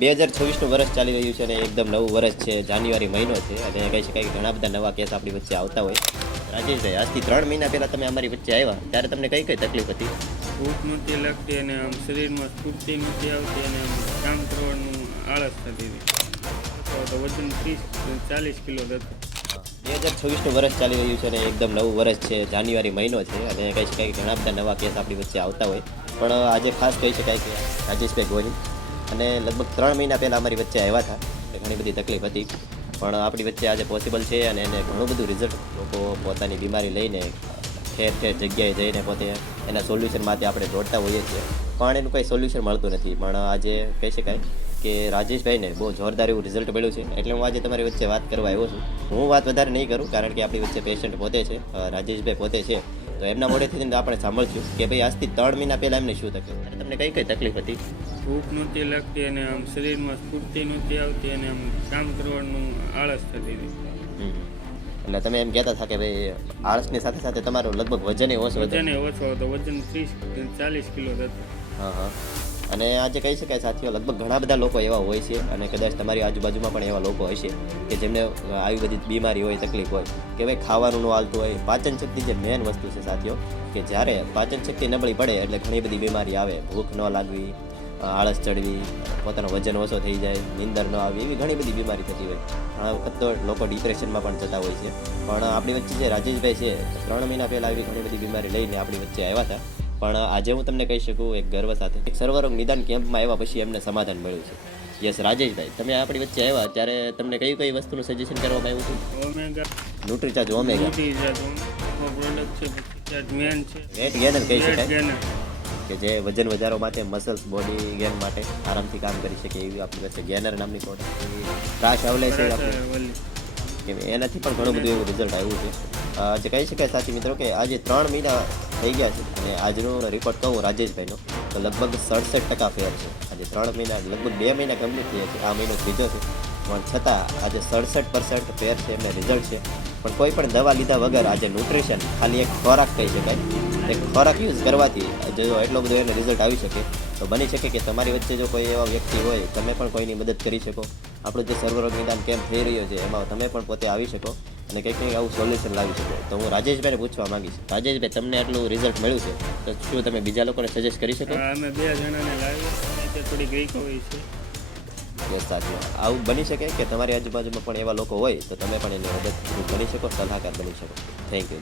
બે હજાર છવ્વીસનું વર્ષ ચાલી રહ્યું છે અને એકદમ નવું વર્ષ છે. જાન્યુઆરી મહિનો છે અને કહી શકાય કે ઘણા બધા નવા કેસ આપણી વચ્ચે આવતા હોય. રાજેશભાઈ આજથી ત્રણ મહિના પહેલાં તમે અમારી વચ્ચે આવ્યા. ત્યારે તમને કઈ કઈ તકલીફ હતી? ભૂખ નહોતી લાગતી અને આમ શરીરમાં સ્ફૂર્તિ નહોતી આવતી અને આમ કામ કરવાનું આળસ થતી હતી. તો વજન ત્રીસ ચાલીસ કિલો હતું. બે હજાર છવ્વીસનું વર્ષ ચાલી રહ્યું છે અને એકદમ નવું વર્ષ છે. જાન્યુઆરી મહિનો છે અને કહી શકાય કે ઘણા બધા નવા કેસ આપણી વચ્ચે આવતા હોય. પણ આજે ખાસ કહી શકાય કે રાજેશભાઈ ગોહિલ અને લગભગ ત્રણ મહિના પહેલાં અમારી વચ્ચે આવ્યા હતા. એટલે ઘણી બધી તકલીફ હતી. પણ આપણી વચ્ચે આજે પોસિબલ છે અને એને ઘણું બધું રિઝલ્ટ લોકો પોતાની બીમારી લઈને ઠેર ઠેર જગ્યાએ જઈને પોતે એના સોલ્યુશન માટે આપણે દોડતા હોઈએ છીએ. પણ એનું કંઈ સોલ્યુશન મળતું નથી. પણ આજે કહી શકાય કે રાજેશભાઈને બહુ જોરદાર એવું રિઝલ્ટ મળ્યું છે. એટલે હું આજે તમારી વચ્ચે વાત કરવા આવ્યો છું. હું વાત વધારે નહીં કરું, કારણ કે આપણી વચ્ચે પેશન્ટ પોતે છે. રાજેશભાઈ પોતે છે. તો એમના મોઢેથી આપણે સાંભળશું કે ભાઈ આજથી ત્રણ મહિના પહેલાં એમને શું તકલીફ અને તમને કઈ કઈ તકલીફ હતી? ભૂખ નહોતી લાગતી અને આમ શરીરમાં સ્ફૂર્તિ નહોતી આવતી અને આમ કામ કરવાનું આળસ થતી હતી. એટલે તમે એમ કહેતા હતા કે ભાઈ આળસની સાથે સાથે તમારું લગભગ વજન ઓછું વજન ઓછો હતો. વજન ત્રીસ ચાલીસ કિલો હતો. હા હા. અને આજે કહી શકાય સાથીઓ, લગભગ ઘણા બધા લોકો એવા હોય છે અને કદાચ તમારી આજુબાજુમાં પણ એવા લોકો હશે કે જેમને આવી બધી બીમારી હોય, તકલીફ હોય, કે ભાઈ ખાવાનું ન હાલતું હોય. પાચન શક્તિ જે મેન વસ્તુ છે સાથીઓ, કે જ્યારે પાચન શક્તિ નબળી પડે એટલે ઘણી બધી બીમારી આવે. ભૂખ ન લાગવી, આળસ ચડવી, પોતાનો વજન ઓછો થઈ જાય, નીંદર ન આવી, એવી ઘણી બધી બીમારી થતી હોય. ઘણા વખત તો લોકો ડિપ્રેશનમાં પણ જતા હોય છે. પણ આપણી વચ્ચે જે રાજેશભાઈ છે, ત્રણ મહિના પહેલાં આવી ઘણી બધી બીમારી લઈને આપણી વચ્ચે આવ્યા હતા. પણ આજે હું તમને કહી શકું એક ગર્વ સાથે. એક સર્વરોગ નિદાન કેમ્પમાં આવ્યા પછી એમને સમાધાન મળ્યું છે. યસ રાજેશભાઈ તમે આપણી વચ્ચે આવ્યા ત્યારે તમને કઈ કઈ વસ્તુનું સજેશન કરવામાં આવ્યું હતું? Omega Nutricharge Omega weight gainer કહી શકાય. કે જે વજન વધારવા માટે મસલ્સ બોડી ગેન માટે આરામથી કામ કરી શકે એવી આપણી પાસે ગેનર નામની કોટ ક્રાશ આવલે છે એનાથી પણ ઘણું બધું એવું રિઝલ્ટ આવ્યું છે. જે કહી શકાય સાથી મિત્રો કે આજે ત્રણ મહિના થઈ ગયા છે અને આજનો રિપોર્ટ કહું રાજેશભાઈનો. તો લગભગ સડસઠ ટકા ફેર છે. આજે ત્રણ મહિના, લગભગ બે મહિના કમ્પ્લીટ થયા છે. આ મહિનો ત્રીજો છે. પણ છતાં આજે સડસઠ પર્સન્ટ ફેર છે એમને રિઝલ્ટ છે. પણ કોઈ પણ દવા લીધા વગર આજે ન્યુટ્રિશન ખાલી એક ખોરાક કહી શકાય. એક ખોરાક યુઝ કરવાથી જો એટલો બધો એને રિઝલ્ટ આવી શકે. તો બની શકે કે તમારી વચ્ચે જો કોઈ એવા વ્યક્તિ હોય, તમે પણ કોઈની મદદ કરી શકો. આપણો જે સર્વરોગ નિદાન કેમ્પ થઈ રહ્યો છે, એમાં તમે પણ પોતે આવી શકો. અને કંઈક કંઈક આવું સોલ્યુશન લાવી શકો. તો હું રાજેશભાઈને પૂછવા માંગીશ. રાજેશભાઈ તમને આટલું રિઝલ્ટ મળ્યું છે તો શું તમે બીજા લોકોને સજેસ્ટ કરી શકો? અમે બે જણાને લાવીએ થોડીક રિકવરી છે. યસ આવું બની શકે કે તમારી આજુબાજુમાં પણ એવા લોકો હોય તો તમે પણ એની મદદ બની શકો સલાહકાર બની શકો. Thank you